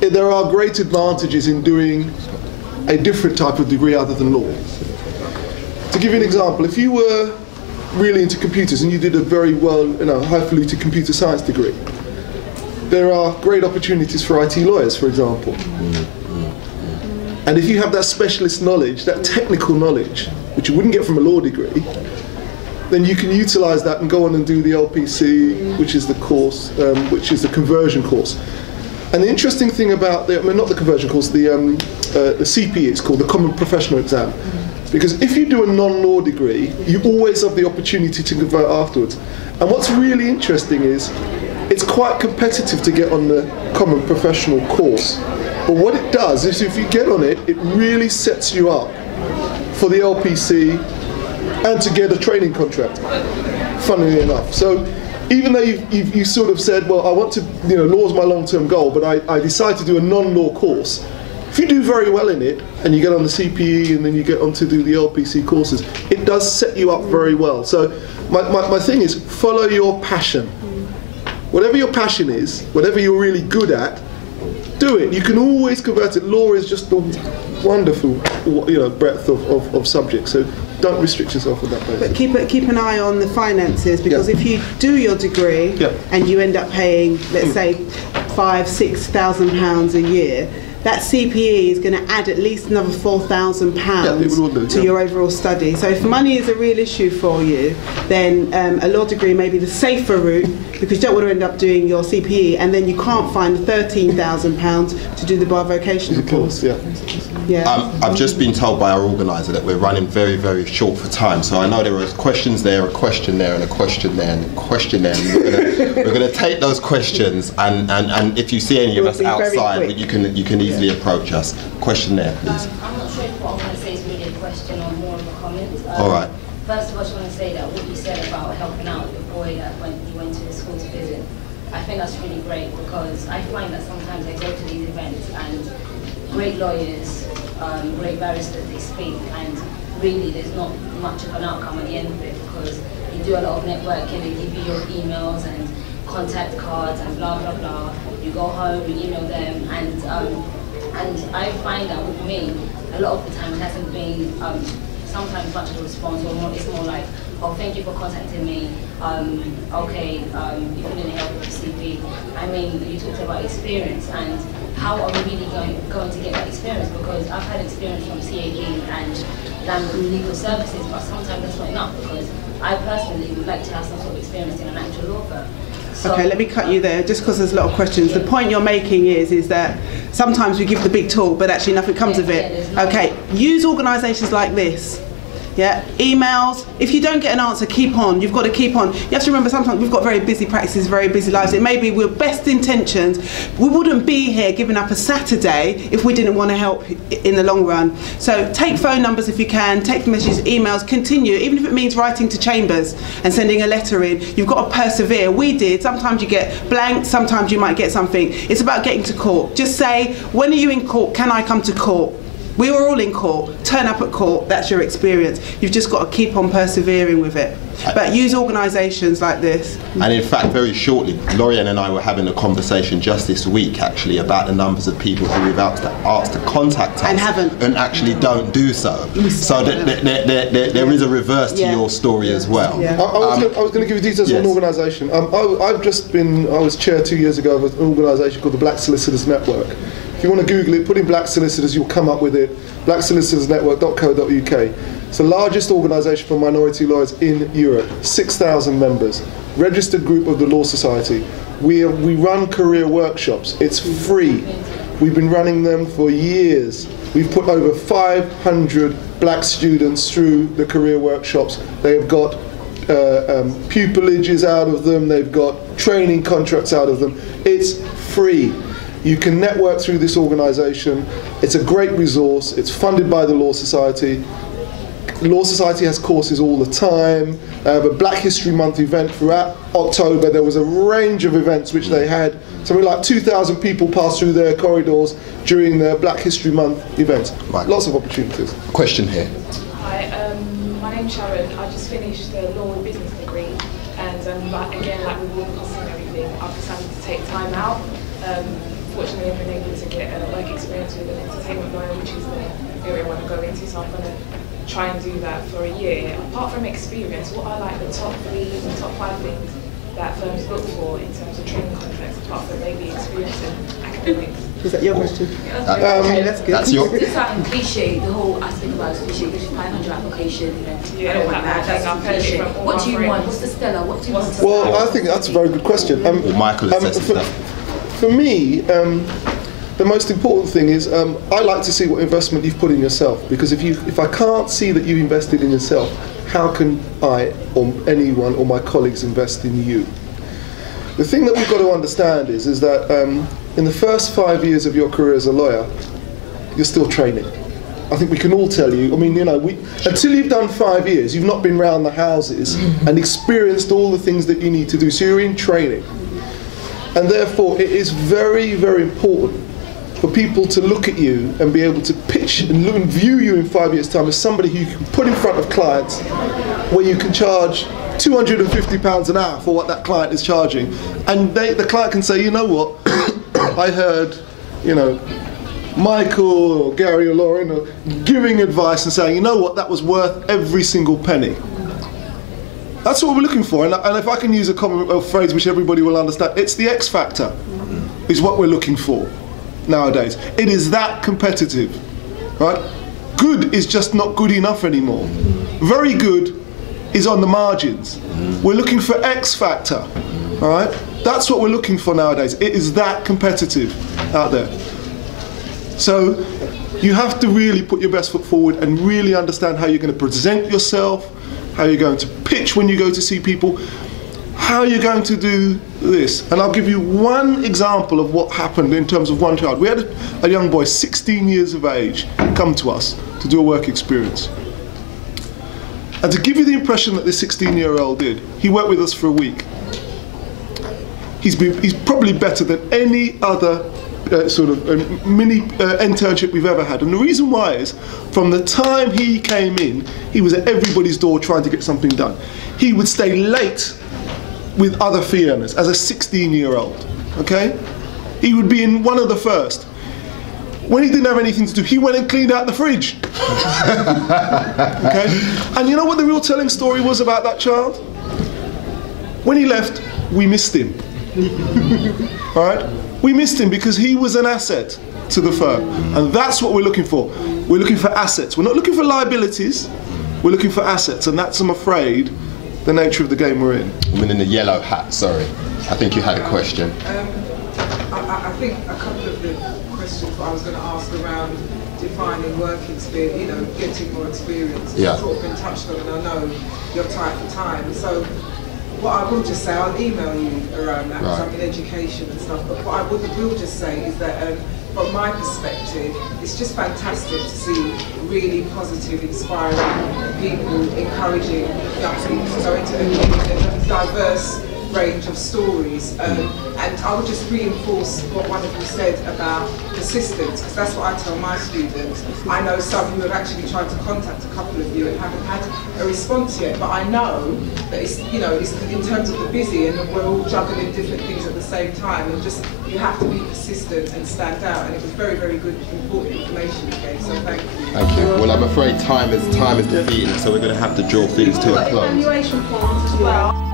there are great advantages in doing a different type of degree other than law. To give you an example, if you were really into computers and you did a very well, highfalutin computer science degree, there are great opportunities for IT lawyers, for example. And if you have that specialist knowledge, that technical knowledge, which you wouldn't get from a law degree, then you can utilize that and go on and do the LPC, which is the course, which is the conversion course. And the interesting thing about not the conversion course, the CPE, it's called the Common Professional Exam. Because if you do a non-law degree, you always have the opportunity to convert afterwards. And what's really interesting is, it's quite competitive to get on the Common Professional course. But what it does is, if you get on it, it really sets you up for the LPC and to get a training contract, funnily enough. So even though you sort of said, well, I want to, law's my long-term goal, but I decide to do a non-law course, if you do very well in it, and you get on the CPE and then you get on to do the LPC courses, it does set you up very well. So my thing is, follow your passion. Whatever your passion is, whatever you're really good at, do it. You can always convert it. Law is just a wonderful, breadth of subjects. So don't restrict yourself on that basis. But keep an eye on the finances, because if you do your degree and you end up paying, let's say, £5,000–6,000 a year, that CPE is going to add at least another £4,000 to your overall study. So if money is a real issue for you, then a law degree may be the safer route, because you don't want to end up doing your CPE and then you can't find £13,000 to do the bar vocational course. I've just been told by our organiser that we're running very, very short for time. So I know there are questions there, a question there, and a question there, and a question there. And we're going to take those questions, and if you see any of us outside, you can easily approach us. Question there, please. I'm not sure if what I'm going to say is really a question or more of a comment. All right. First of all, I just want to say that what you said about helping out the boy that when he went to the school to visit, I think that's really great, because I find that sometimes I go to these events and great lawyers, great barristers, they speak, and really there's not much of an outcome at the end of it, because you do a lot of networking, they give you your emails and contact cards and blah blah blah. You go home, you email them, and I find that with me, a lot of the time it hasn't been sometimes much of a response, or it's more like, oh, thank you for contacting me. Okay, if you need help with the CV. I mean, you talked about experience, and how are we really going to get that experience? Because I've had experience from CAG and Landlord Legal Services, but sometimes that's not enough, because I personally would like to have some sort of experience in an actual law firm. Okay, let me cut you there, just because there's a lot of questions. The point you're making is that sometimes we give the big talk, but actually nothing comes of it. Okay, use organisations like this. Emails. If you don't get an answer, keep on. You've got to keep on. You have to remember, sometimes we've got very busy practices, very busy lives. It may be with best intentions, we wouldn't be here giving up a Saturday if we didn't want to help in the long run. So take phone numbers if you can, text messages, emails, continue, even if it means writing to chambers and sending a letter in. You've got to persevere. We did. Sometimes you get blank, sometimes you might get something. It's about getting to court. Just say, when are you in court? Can I come to court? We were all in court. Turn up at court. That's your experience. You've just got to keep on persevering with it. But use organisations like this. And in fact, very shortly, Lorianne and I were having a conversation just this week, actually, about the numbers of people who we've asked to contact us and actually don't do so. So there is a reverse to your story as well. I was going to give you details on an organisation. I was chair 2 years ago of an organisation called the Black Solicitors Network. If you want to Google it, put in Black Solicitors, you'll come up with it. blacksolicitorsnetwork.co.uk. It's the largest organisation for minority lawyers in Europe. 6,000 members. Registered group of the Law Society. We run career workshops. It's free. We've been running them for years. We've put over 500 black students through the career workshops. They have got pupilages out of them. They've got training contracts out of them. It's free. You can network through this organisation. It's a great resource. It's funded by the Law Society. The Law Society has courses all the time. They have a Black History Month event throughout October. There was a range of events which they had. Something like 2,000 people passed through their corridors during the Black History Month events. Right. Lots of opportunities. Question here. Hi, my name's Sharon. I just finished the law and business degree, and again, like with all the costs and everything, I've decided to take time out. Fortunately, I've been able to get a work experience with an entertainment lawyer, which is the area I want to go into, so I'm going to try and do that for a year. Apart from experience, what are like the top 5 things that firms look for in terms of training contracts, apart from maybe experience and academics? Is that your question? Okay, that's good. That's your. It's like cliche, the whole aspect about cliche, there's 500 applications, Yeah, I don't want that, that's cliche. What do you want? What's the Stella? What do you want? Well, I think that's a very good question. Well, Michael assesses that. For me, the most important thing is I like to see what investment you've put in yourself, because if I can't see that you've invested in yourself, how can I or anyone or my colleagues invest in you? The thing that we've got to understand is that in the first 5 years of your career as a lawyer, you're still training. I think we can all tell you, I mean, you know, until you've done 5 years, you've not been round the houses and experienced all the things that you need to do, so you're in training. And therefore, it is very, very important for people to look at you and be able to pitch and look and view you in 5 years' time as somebody who you can put in front of clients where you can charge £250 an hour for what that client is charging. And the client can say, you know what, I heard, you know, Michael or Gary or Lauren giving advice and saying, you know what, that was worth every single penny. That's what we're looking for, and if I can use a common phrase which everybody will understand, it's the X factor, is what we're looking for nowadays. It is that competitive, right? Good is just not good enough anymore. Very good is on the margins. We're looking for X factor, all right? That's what we're looking for nowadays. It is that competitive out there. So you have to really put your best foot forward and really understand how you're going to present yourself, how you're going to pitch when you go to see people, how you're going to do this. And I'll give you one example of what happened in terms of one child. We had a young boy, 16 years of age, come to us to do a work experience. And to give you the impression that this 16-year-old did, he worked with us for a week. He's probably better than any other sort of mini internship we've ever had. And the reason why is, from the time he came in, he was at everybody's door trying to get something done. He would stay late with other fee earners as a 16-year-old, okay? He would be in one of the first. When he didn't have anything to do, he went and cleaned out the fridge. Okay? And you know what the real telling story was about that child? When he left, we missed him. All right? We missed him because he was an asset to the firm. And that's what we're looking for. We're looking for assets. We're not looking for liabilities. We're looking for assets. And that's, I'm afraid, the nature of the game we're in. Woman in the yellow hat, sorry. I think you had a question. I think a couple of the questions I was going to ask around defining work experience, you know, getting more experience, Yeah. has sort of been touched on, and I know you're tight for time. So what I will just say, I'll email you around that, because I'm in education and stuff, but what I will just say is that from my perspective, it's just fantastic to see really positive, inspiring people encouraging young people to go into a diverse range of stories. And I would just reinforce what one of you said about persistence, because that's what I tell my students. I know some who have actually tried to contact a couple of you and haven't had a response yet, but I know that it's, you know, it's in terms of the busy and we're all juggling different things at the same time, and just you have to be persistent and stand out. And it was very, very good, important information you gave, so thank you. Thank you. Well, I'm afraid time is defeating, so we're going to have to draw things to a close. Evaluation forms as well.